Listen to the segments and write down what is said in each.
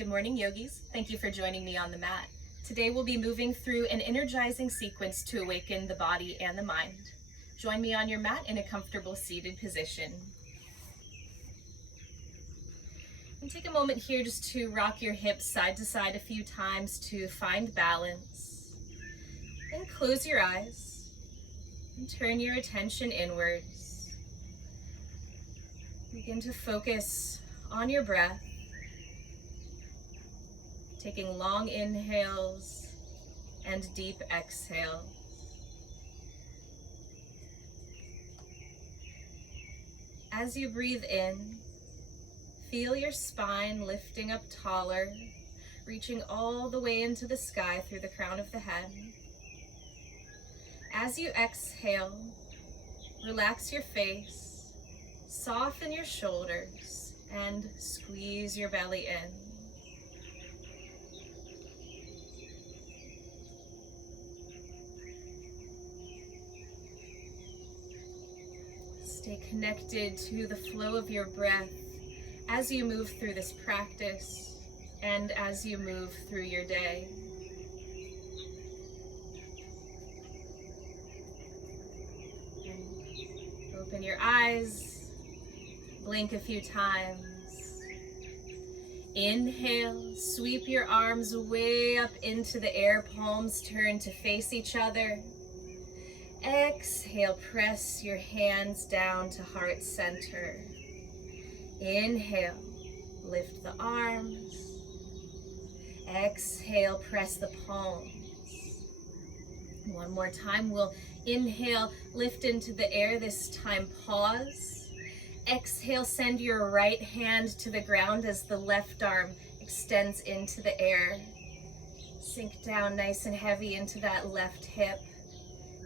Good morning, yogis. Thank you for joining me on the mat. Today we'll be moving through an energizing sequence to awaken the body and the mind. Join me on your mat in a comfortable seated position. And take a moment here just to rock your hips side to side a few times to find balance. Then close your eyes and turn your attention inwards. Begin to focus on your breath, taking long inhales and deep exhales. As you breathe in, feel your spine lifting up taller, reaching all the way into the sky through the crown of the head. As you exhale, relax your face, soften your shoulders, and squeeze your belly in. Stay connected to the flow of your breath as you move through this practice and as you move through your day. And open your eyes, blink a few times. Inhale, sweep your arms way up into the air, palms turn to face each other. Exhale, press your hands down to heart center. Inhale, lift the arms. Exhale, press the palms. One more time, we'll inhale, lift into the air. This time, pause. Exhale, send your right hand to the ground as the left arm extends into the air. Sink down nice and heavy into that left hip.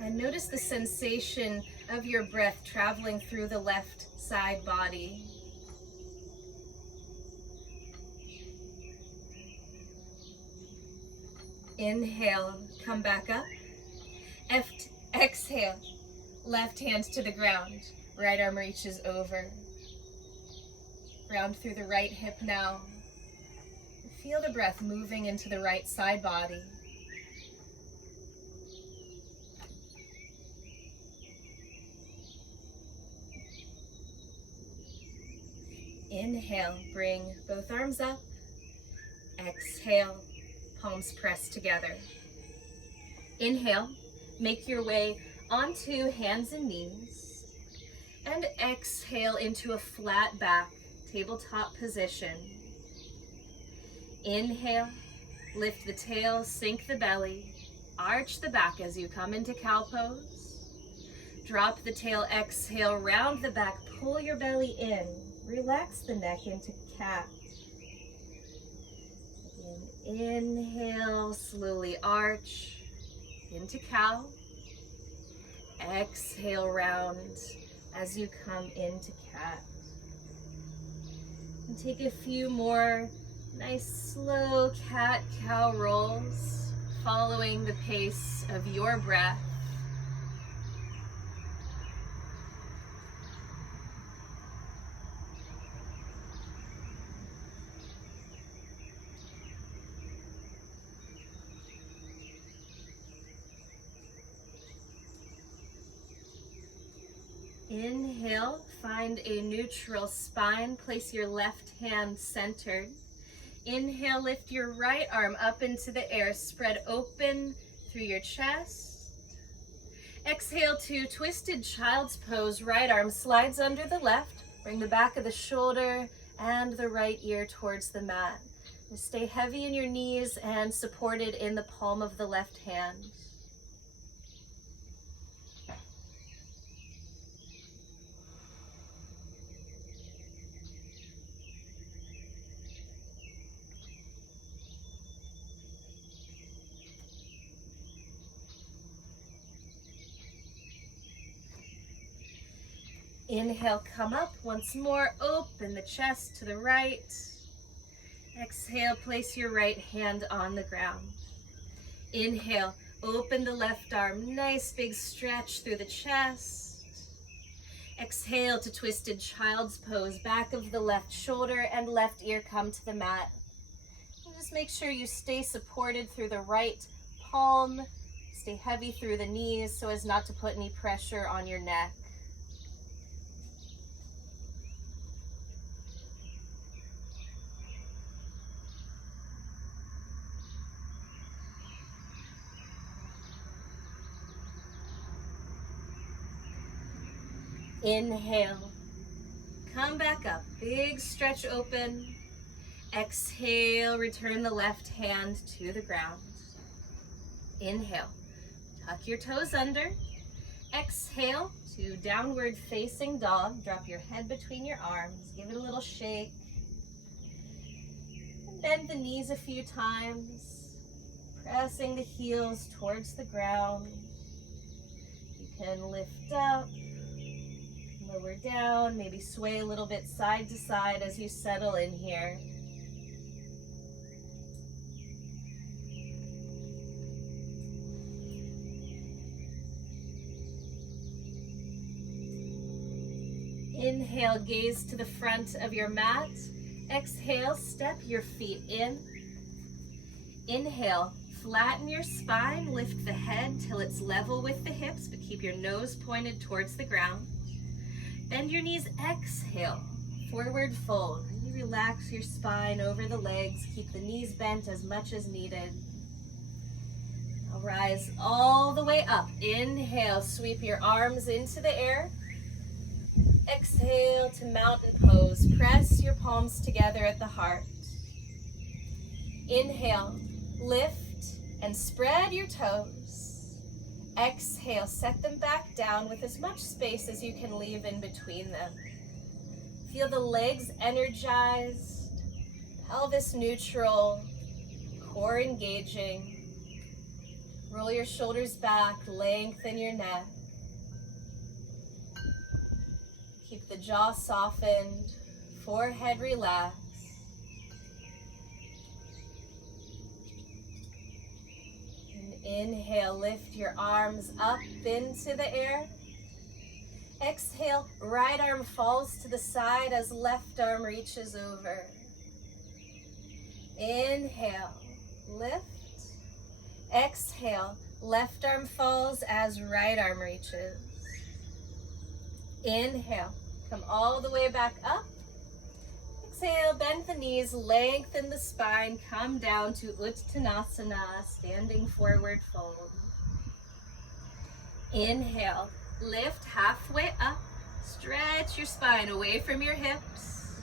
And notice the sensation of your breath traveling through the left side body. Inhale, come back up. Exhale, left hand to the ground. Right arm reaches over. Ground through the right hip now. Feel the breath moving into the right side body. Inhale, bring both arms up. Exhale, palms press together. Inhale, make your way onto hands and knees. And exhale into a flat back, tabletop position. Inhale, lift the tail, sink the belly, arch the back as you come into cow pose. Drop the tail, exhale, round the back, pull your belly in. Relax the neck into cat. Inhale, slowly arch into cow. Exhale, round as you come into cat. And take a few more nice slow cat-cow rolls, following the pace of your breath. Inhale, find a neutral spine. Place your left hand centered. Inhale, lift your right arm up into the air. Spread open through your chest. Exhale to twisted child's pose. Right arm slides under the left. Bring the back of the shoulder and the right ear towards the mat. Stay heavy in your knees and supported in the palm of the left hand. Inhale, come up once more, open the chest to the right. Exhale, place your right hand on the ground. Inhale, open the left arm, nice big stretch through the chest. Exhale to twisted child's pose, back of the left shoulder and left ear come to the mat. Just make sure you stay supported through the right palm. Stay heavy through the knees so as not to put any pressure on your neck. Inhale. Come back up. Big stretch open. Exhale, return the left hand to the ground. Inhale. Tuck your toes under. Exhale to downward facing dog. Drop your head between your arms. Give it a little shake. And bend the knees a few times. Pressing the heels towards the ground. You can lift up. Lower down, maybe sway a little bit side to side as you settle in here. Inhale, gaze to the front of your mat. Exhale, step your feet in. Inhale, flatten your spine, lift the head till it's level with the hips, but keep your nose pointed towards the ground. Bend your knees, exhale, forward fold. Really relax your spine over the legs. Keep the knees bent as much as needed. Now rise all the way up. Inhale, sweep your arms into the air. Exhale to mountain pose. Press your palms together at the heart. Inhale, lift and spread your toes. Exhale, set them back down with as much space as you can leave in between them. Feel the legs energized, pelvis neutral, core engaging. Roll your shoulders back, lengthen your neck. Keep the jaw softened, forehead relaxed. Inhale, lift your arms up into the air. Exhale, right arm falls to the side as left arm reaches over. Inhale, lift. Exhale, left arm falls as right arm reaches. Inhale, come all the way back up. Exhale, bend the knees, lengthen the spine, come down to Uttanasana, standing forward fold. Inhale, lift halfway up, stretch your spine away from your hips.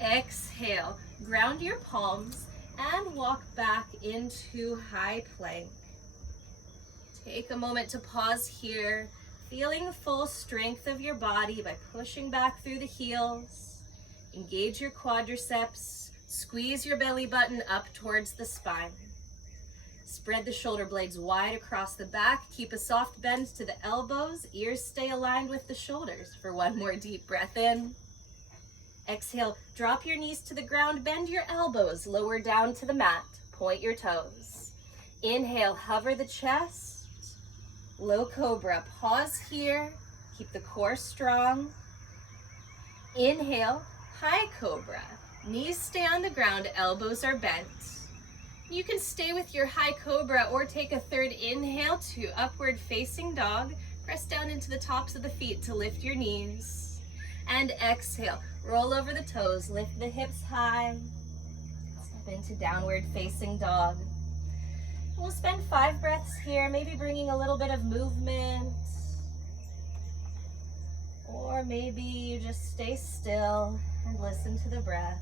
Exhale, ground your palms and walk back into high plank. Take a moment to pause here, feeling the full strength of your body by pushing back through the heels. Engage your quadriceps, squeeze your belly button up towards the spine. Spread the shoulder blades wide across the back. Keep a soft bend to the elbows. Ears stay aligned with the shoulders for one more deep breath in. Exhale, drop your knees to the ground, bend your elbows, lower down to the mat, point your toes. Inhale, hover the chest, low cobra. Pause here, keep the core strong. Inhale, high cobra. Knees stay on the ground, elbows are bent. You can stay with your high cobra or take a third inhale to upward facing dog. Press down into the tops of the feet to lift your knees. And exhale, roll over the toes, lift the hips high. Step into downward facing dog. We'll spend 5 breaths here, maybe bringing a little bit of movement. Or maybe you just stay still and listen to the breath.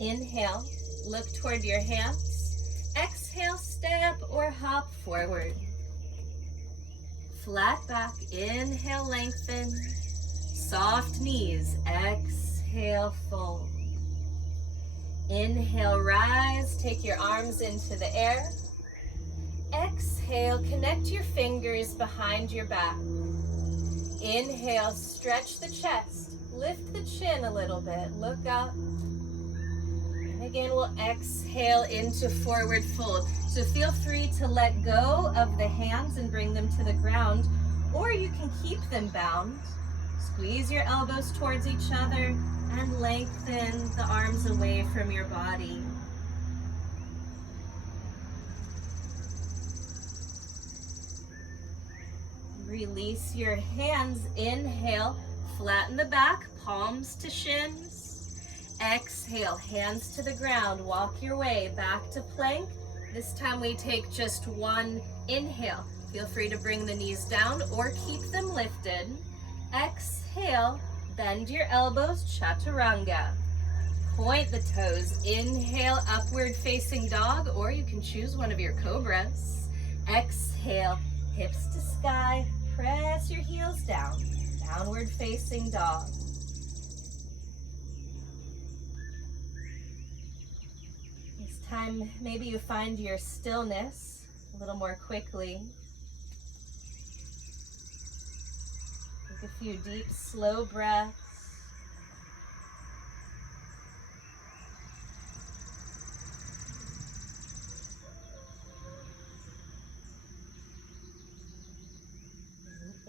Inhale, look toward your hands. Exhale, step or hop forward. Flat back, inhale, lengthen. Soft knees, exhale, fold. Inhale, rise, take your arms into the air. Exhale, connect your fingers behind your back. Inhale, stretch the chest, lift the chin a little bit, look up. And again, we'll exhale into forward fold. So feel free to let go of the hands and bring them to the ground, or you can keep them bound. Squeeze your elbows towards each other and lengthen the arms away from your body. Release your hands. Inhale, flatten the back, palms to shins. Exhale, hands to the ground. Walk your way back to plank. This time we take just one inhale. Feel free to bring the knees down or keep them lifted. Exhale, bend your elbows, chaturanga. Point the toes. Inhale, upward facing dog, or you can choose one of your cobras. Exhale, hips to sky. Press your heels down. Downward facing dog. This time, maybe you find your stillness a little more quickly. Take a few deep, slow breaths.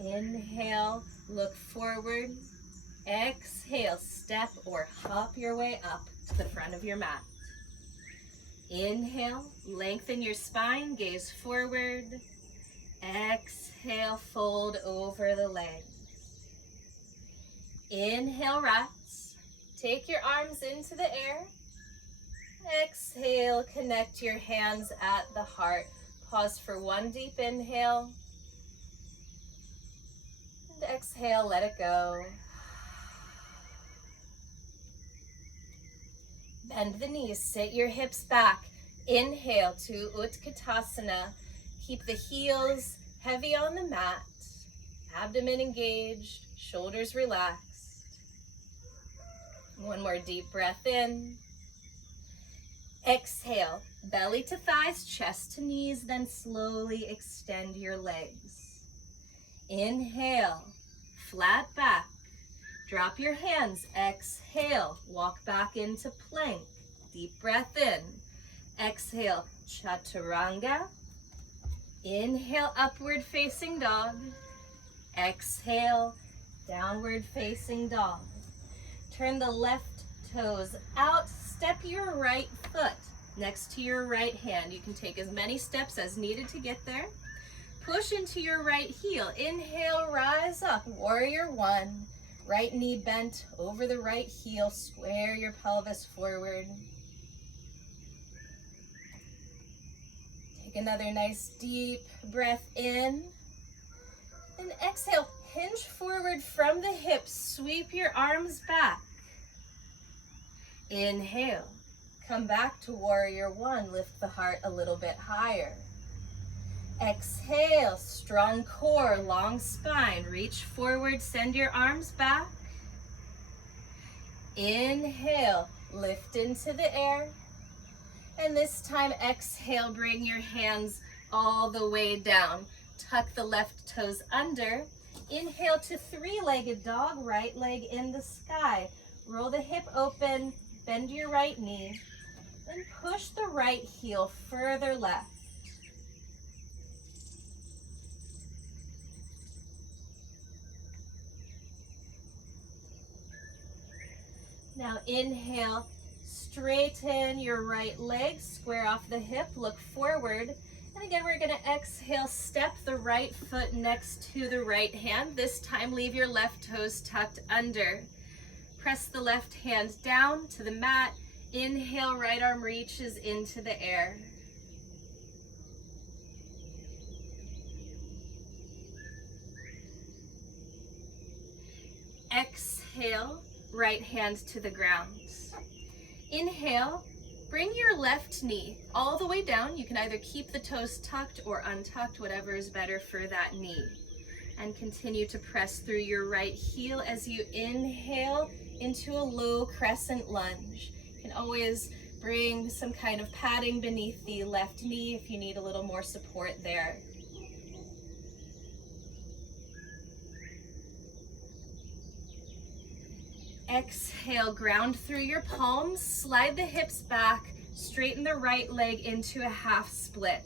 Inhale, look forward. Exhale, step or hop your way up to the front of your mat. Inhale, lengthen your spine, gaze forward. Exhale, fold over the legs. Inhale, rise. Take your arms into the air. Exhale, connect your hands at the heart. Pause for one deep inhale. And exhale, let it go. Bend the knees, sit your hips back. Inhale to Utkatasana. Keep the heels heavy on the mat. Abdomen engaged, shoulders relaxed. One more deep breath in. Exhale, belly to thighs, chest to knees, then slowly extend your legs. Inhale, flat back. Drop your hands. Exhale, walk back into plank. Deep breath in. Exhale, chaturanga. Inhale, upward facing dog. Exhale, downward facing dog. Turn the left toes out. Step your right foot next to your right hand. You can take as many steps as needed to get there. Push into your right heel. Inhale, rise up. Warrior one. Right knee bent over the right heel. Square your pelvis forward. Take another nice deep breath in. And exhale, hinge forward from the hips. Sweep your arms back. Inhale. Come back to warrior one. Lift the heart a little bit higher. Exhale, strong core, long spine. Reach forward, send your arms back. Inhale, lift into the air. And this time, exhale, bring your hands all the way down. Tuck the left toes under. Inhale to three-legged dog, right leg in the sky. Roll the hip open, bend your right knee. Then push the right heel further left. Now inhale, straighten your right leg, square off the hip, look forward. And again, we're gonna exhale, step the right foot next to the right hand. This time, leave your left toes tucked under. Press the left hand down to the mat. Inhale, right arm reaches into the air. Exhale, right hand to the ground. Inhale, bring your left knee all the way down. You can either keep the toes tucked or untucked, whatever is better for that knee. And continue to press through your right heel as you inhale into a low crescent lunge. You can always bring some kind of padding beneath the left knee if you need a little more support there. Exhale, ground through your palms, slide the hips back, straighten the right leg into a half split.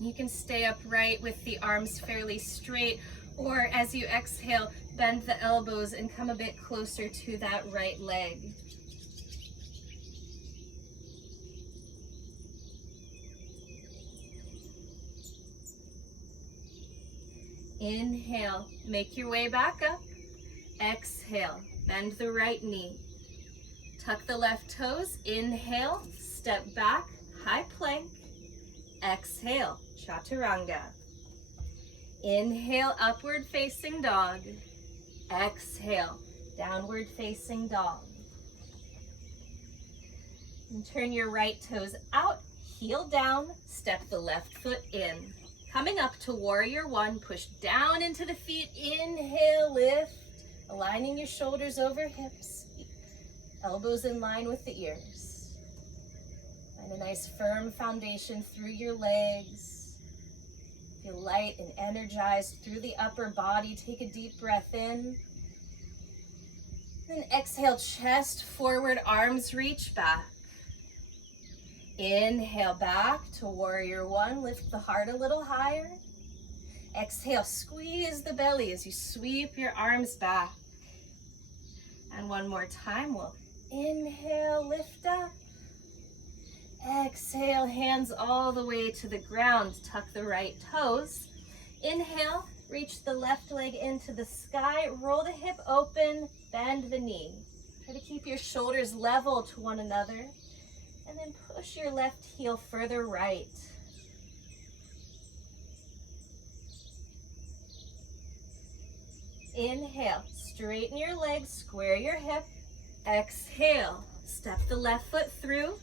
You can stay upright with the arms fairly straight, or as you exhale, bend the elbows and come a bit closer to that right leg. Inhale, make your way back up. Exhale, bend the right knee. Tuck the left toes. Inhale, step back, high plank. Exhale, chaturanga. Inhale, upward facing dog. Exhale, downward facing dog. And turn your right toes out, heel down, step the left foot in. Coming up to warrior one, push down into the feet. Inhale, lift, aligning your shoulders over hips, elbows in line with the ears. Find a nice firm foundation through your legs. Feel light and energized through the upper body. Take a deep breath in. Then exhale, chest forward, arms reach back. Inhale, back to warrior one. Lift the heart a little higher. Exhale, squeeze the belly as you sweep your arms back. And one more time, we'll inhale, lift up. Exhale, hands all the way to the ground. Tuck the right toes. Inhale, reach the left leg into the sky. Roll the hip open, bend the knee. Try to keep your shoulders level to one another. And then push your left heel further right. Inhale, straighten your legs, square your hip. Exhale, step the left foot through.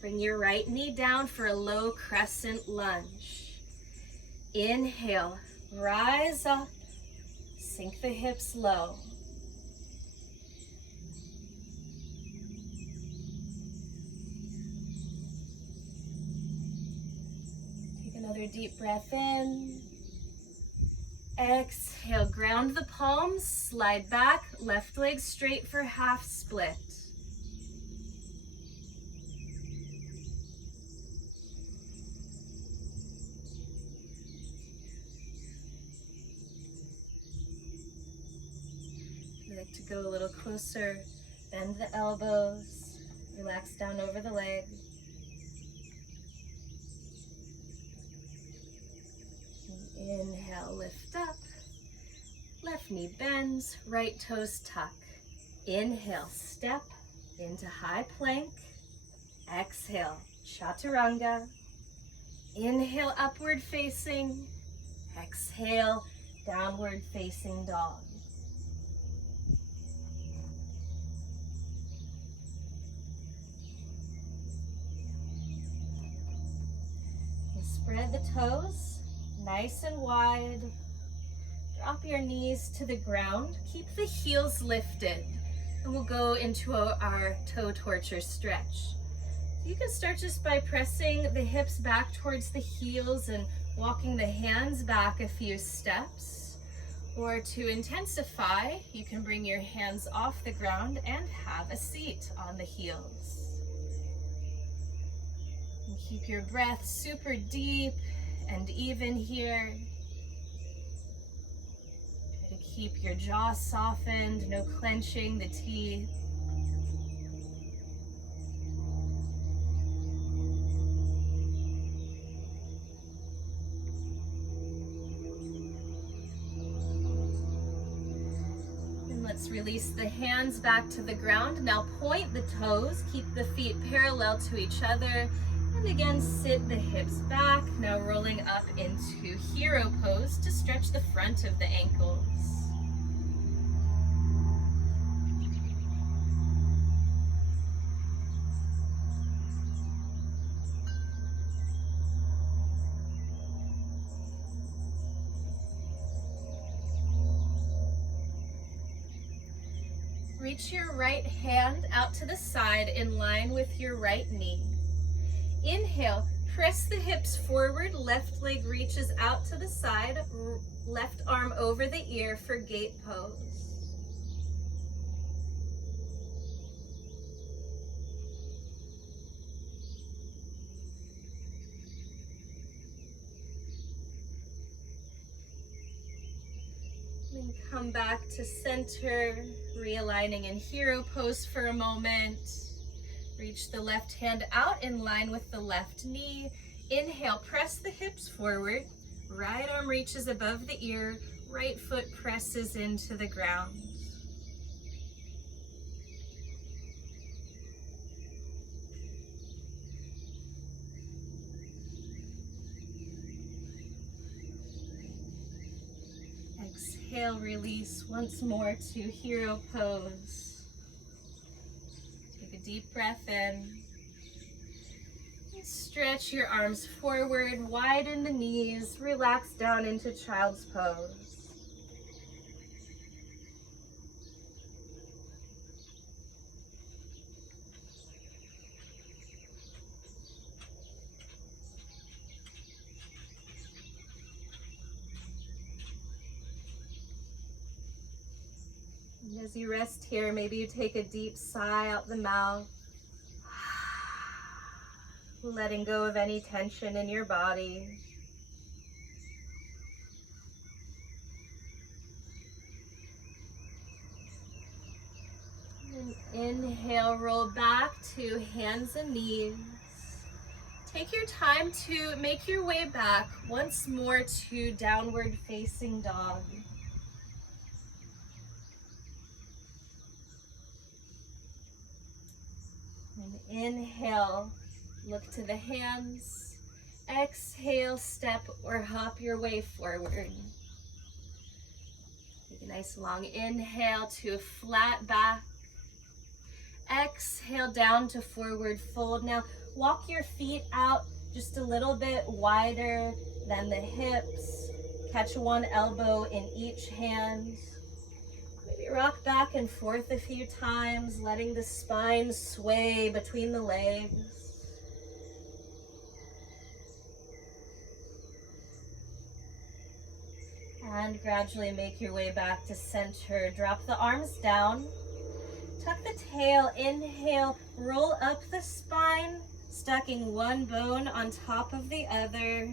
Bring your right knee down for a low crescent lunge. Inhale, rise up, sink the hips low. Another deep breath in. Exhale, ground the palms, slide back, left leg straight for half split. If you like to go a little closer, bend the elbows, relax down over the leg. Inhale, lift up, left knee bends, right toes tuck. Inhale, step into high plank. Exhale, chaturanga. Inhale, upward facing. Exhale, downward facing dog. And spread the toes. Nice and wide. Drop your knees to the ground. Keep the heels lifted. And we'll go into our toe torture stretch. You can start just by pressing the hips back towards the heels and walking the hands back a few steps. Or to intensify, you can bring your hands off the ground and have a seat on the heels. And keep your breath super deep and even here. Try to keep your jaw softened, no clenching the teeth. And let's release the hands back to the ground. Now point the toes, keep the feet parallel to each other. And again, sit the hips back. Now rolling up into hero pose to stretch the front of the ankles. Reach your right hand out to the side in line with your right knee. Inhale, Press the hips forward, left leg reaches out to the side, left arm over the ear for gate pose. Then come back to center, realigning in hero pose for a moment. Reach the left hand out in line with the left knee. Inhale, press the hips forward. Right arm reaches above the ear. Right foot presses into the ground. Exhale, release once more to hero pose. Take a deep breath in. Stretch your arms forward, widen the knees, relax down into child's pose. And as you rest here, maybe you take a deep sigh out the mouth, letting go of any tension in your body. And inhale, roll back to hands and knees. Take your time to make your way back once more to downward facing dog. And inhale, look to the hands. Exhale, step or hop your way forward. Take a nice long inhale to a flat back. Exhale down to forward fold. Now walk your feet out just a little bit wider than the hips. Catch one elbow in each hand. Maybe rock back and forth a few times, letting the spine sway between the legs. And gradually make your way back to center. Drop the arms down. Tuck the tail, inhale, roll up the spine, stacking one bone on top of the other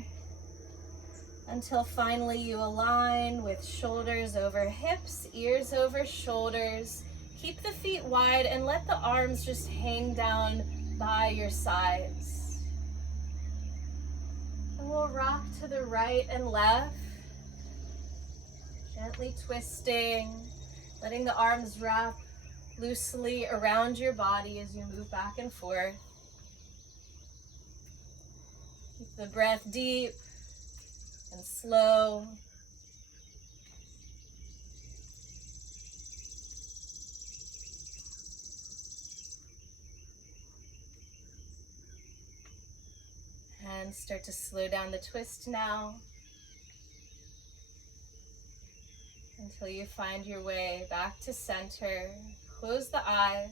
until finally you align with shoulders over hips, ears over shoulders. Keep the feet wide and let the arms just hang down by your sides. And we'll rock to the right and left, gently twisting, letting the arms wrap loosely around your body as you move back and forth. Keep the breath deep and slow. And start to slow down the twist now until you find your way back to center. Close the eyes.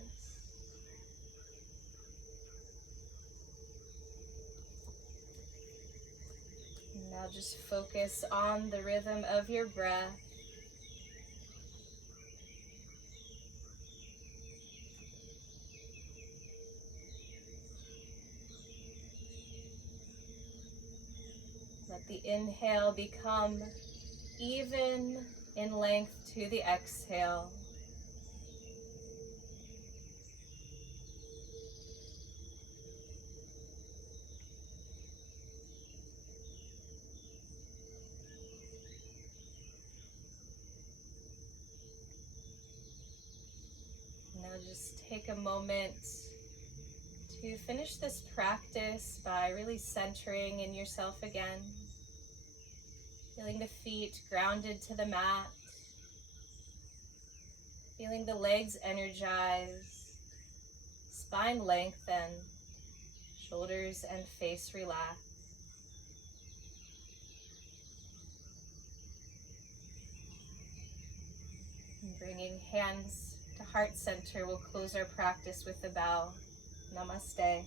And now just focus on the rhythm of your breath. Let the inhale become even in length to the exhale. Now just take a moment to finish this practice by really centering in yourself again. Feeling the feet grounded to the mat. Feeling the legs energize, spine lengthen, shoulders and face relax. And bringing hands to heart center, we'll close our practice with the bow. Namaste.